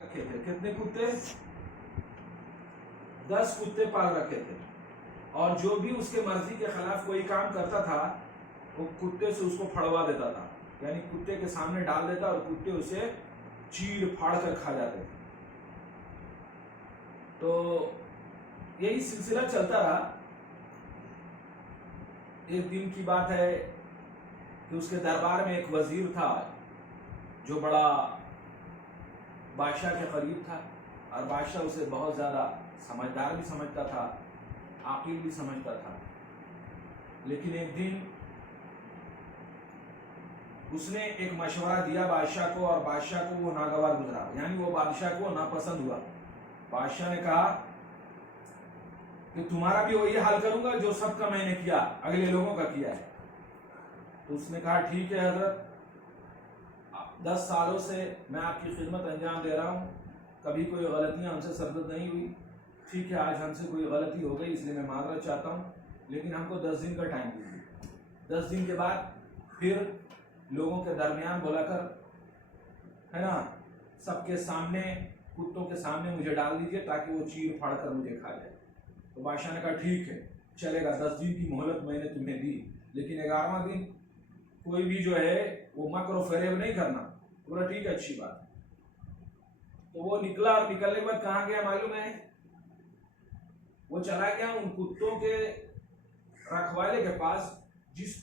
रखे थे। कितने कुत्ते? 10 कुत्ते पाल रखे थे, और जो भी उसके मर्जी के खिलाफ कोई काम करता था वो कुत्ते से उसको फड़वा देता था, यानी कुत्ते के सामने डाल देता और कुत्ते उसे चीर फाड़ कर खा जाते थे। तो यही सिलसिला चलता रहा। एक दिन की बात है कि उसके दरबार में एक वजीर था जो बड़ा बादशाह के करीब था, और बादशाह उसे बहुत ज़्यादा समझदार भी समझता था, आकिल भी समझता था। लेकिन एक दिन उसने एक मशवरा दिया बादशाह को, और बादशाह को वो नागवार गुजरा, यानी वो बादशाह को नापसंद हुआ। बादशाह ने कहा कि तुम्हारा भी वही हाल करूंगा जो सबका मैंने किया, अगले लोगों का किया है। तो उसने कहा ठीक है हजरत, 10 सालों से मैं आपकी खिदमत अंजाम दे रहा हूँ, कभी कोई गलतियाँ हमसे सरदर्द नहीं हुई। ठीक है, आज हमसे कोई गलती हो गई इसलिए मैं माजरत चाहता हूँ, लेकिन हमको 10 दिन का टाइम दीजिए। 10 दिन के बाद फिर लोगों के दरमियान बुलाकर, है ना, सबके सामने, कुत्तों के सामने मुझे डाल दीजिए ताकि वो चीर फाड़ कर मुझे खा जाए। तो बादशाह ने कहा ठीक है चलेगा, 10 दिन की मोहलत मैंने तुम्हें दी, लेकिन 11वां दिन कोई भी जो है वो मकर फरेब नहीं करना। बोला ठीक है, अच्छी बात। तो वो निकला, और निकलने के बाद कहाँ गया मालूम है? वो चला गया उन कुत्तों के रखवाले के पास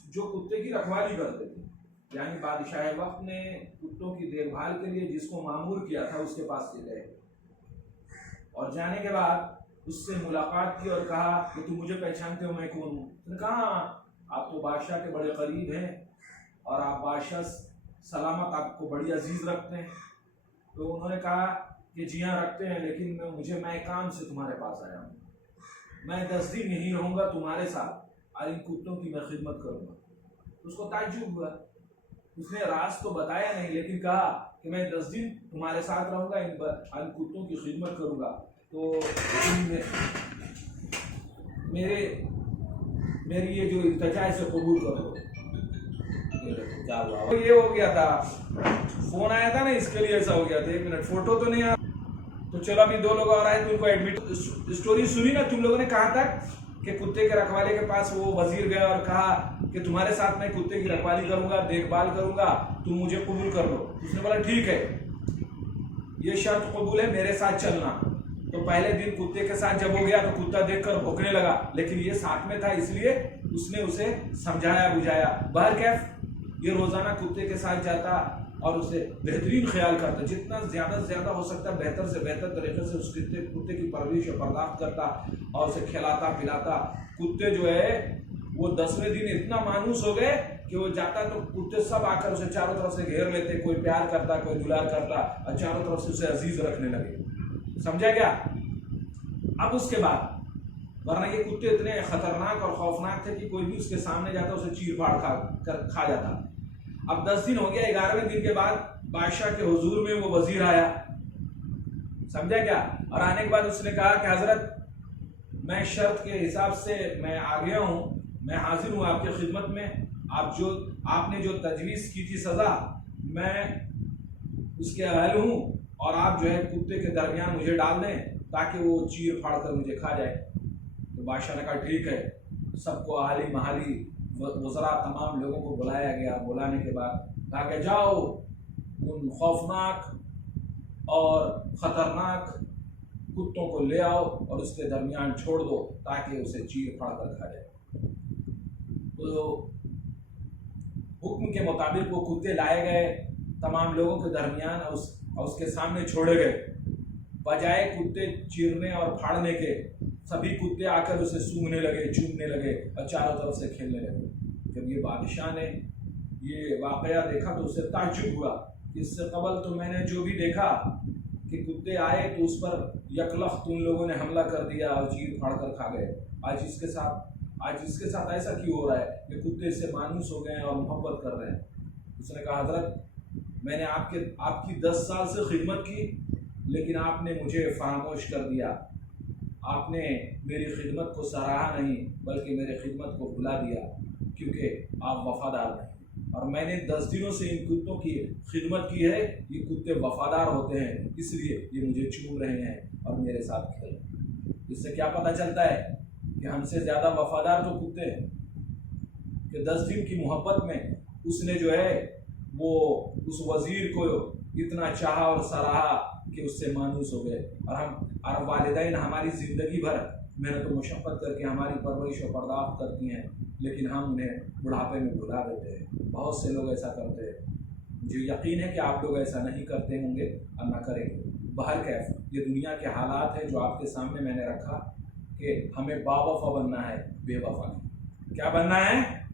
जो कुत्ते की रखवाली करते थे, यानी बादशाह वक्त ने कुत्तों की देखभाल के लिए जिसको मामूर किया था उसके पास ले गए। और जाने के बाद उससे मुलाकात की और कहा कि तुम मुझे पहचानते हो, मैं कौन हूँ? उसने कहा आप तो बादशाह के बड़े करीब हैं और आप बादशाह सलामत आपको बड़ी अजीज रखते हैं। तो उन्होंने कहा कि जी हाँ रखते हैं, लेकिन मैं काम से तुम्हारे पास आया हूँ, मैं 10 दिन यहीं रहूँगा तुम्हारे साथ और इन कुत्तों की मैं खिदमत करूँगा। उसको ताज्जुब हुआ, उसने राज तो बताया नहीं, लेकिन कहा कि मैं 10 दिन तुम्हारे साथ रहूँगा, इन कुत्तों की खिदमत करूँगा। तो मेरी ये जो इल्तिजा है इसे कबूल कर दो। क्या हुआ? ये हो गया था, फोन आया था ना, इसके लिए ऐसा हो गया था। 1 मिनट, फोटो तो नहीं आ। तो चलो अभी 2 लोग और आए तो उनको एडमिट। स्टोरी सुनी ना तुम लोगों ने? कहा तक कि कुत्ते के रखवाले के पास वो वजीर गया और कहा कि तुम्हारे साथ मैं कुत्ते की रखवाली करूंगा, देखभाल करूंगा, तुम मुझे कबूल कर दो। उसने बोला ठीक है, ये शर्त कबूल है, मेरे साथ चलना। तो पहले दिन कुत्ते के साथ जब हो गया तो कुत्ता देखकर भौंकने लगा, लेकिन ये साथ में था इसलिए उसने उसे समझाया बुझाया। बहरकैफ ये रोजाना कुत्ते के साथ जाता और उसे बेहतरीन ख्याल करता, जितना ज्यादा से ज्यादा हो सकता है बेहतर से बेहतर तरीके से उस कुत्ते की परवरिश और बर्दाश्त करता और उसे खिलाता पिलाता। कुत्ते जो है वो 10वें दिन इतना मानूस हो गए कि वो जाता तो कुत्ते सब आकर उसे चारों तरफ से घेर लेते, कोई प्यार करता, कोई दुलार करता, और चारों तरफ से उसे अजीज रखने लगे। समझा क्या? अब उसके बाद, वरना ये कुत्ते इतने खतरनाक और खौफनाक थे कि कोई भी उसके सामने जाता उसे चीर फाड़ खा जाता। अब 10 दिन हो गया, 11वें दिन के बाद बादशाह के हुजूर में वो वजीर आया। समझा क्या? और आने के बाद उसने कहा कि हजरत मैं शर्त के हिसाब से मैं आ गया हूँ, मैं हाजिर हूँ आपकी खिदमत में। आपने जो तजवीज़ की थी सज़ा, मैं उसके अहल हूँ, और आप जो है कुत्ते के दरमियान मुझे डाल दें ताकि वो चीर फाड़ कर मुझे खा जाए। तो बादशाह ने कहा ठीक है। सबको अहाली महाली वज़रा तमाम लोगों को बुलाया गया। बुलाने के बाद कहा कि जाओ उन खौफनाक और ख़तरनाक कुत्तों को ले आओ और उसके दरमियान छोड़ दो ताकि उसे चीर फाड़ कर खा जाए। तो हुक्म के मुताबिक वो कुत्ते लाए गए, तमाम लोगों के दरमियान और उसके सामने छोड़े गए। बजाय कुत्ते चीरने और फाड़ने के, सभी कुत्ते आकर उसे सूंघने लगे, चूमने लगे और चारों तरफ से खेलने लगे। जब ये बादशाह ने ये वाकया देखा तो उसे ताज्जुब हुआ। इससे कबल तो मैंने जो भी देखा कि कुत्ते आए तो उस पर यकलख्त उन लोगों ने हमला कर दिया और चीर फाड़ कर खा गए। आज इसके साथ ऐसा क्यों हो रहा है कि कुत्ते इससे मानूस हो गए और मोहब्बत कर रहे हैं? उसने कहा हजरत मैंने आपकी 10 साल से खिदमत की, लेकिन आपने मुझे फरामोश कर दिया। आपने मेरी खिदमत को सराहा नहीं, बल्कि मेरी खिदमत को भुला दिया, क्योंकि आप वफादार नहीं। اور میں نے 10 دنوں سے ان کتوں کی خدمت کی ہے، یہ کتے وفادار ہوتے ہیں، اس لیے یہ مجھے چوم رہے ہیں اور میرے ساتھ کھیل رہے ہیں۔ اس سے کیا پتہ چلتا ہے کہ ہم سے زیادہ وفادار تو کتے ہیں، کہ 10 دن کی محبت میں اس نے جو ہے وہ اس وزیر کو اتنا چاہا اور سراہا کہ اس سے مانوس ہو گئے۔ اور والدین ہماری زندگی بھر محنت و مشقت کر کے ہماری پرورش و پرداخت کرتی ہیں، لیکن ہم انہیں بڑھاپے میں بھلا دیتے ہیں۔ بہت سے لوگ ایسا کرتے ہیں، مجھے یقین ہے کہ آپ لوگ ایسا نہیں کرتے ہوں گے اور نہ کریں گے۔ بہرکیف یہ دنیا کے حالات ہیں جو آپ کے سامنے میں نے رکھا کہ ہمیں باوفا بننا ہے، بے وفا نہیں۔ کیا بننا ہے؟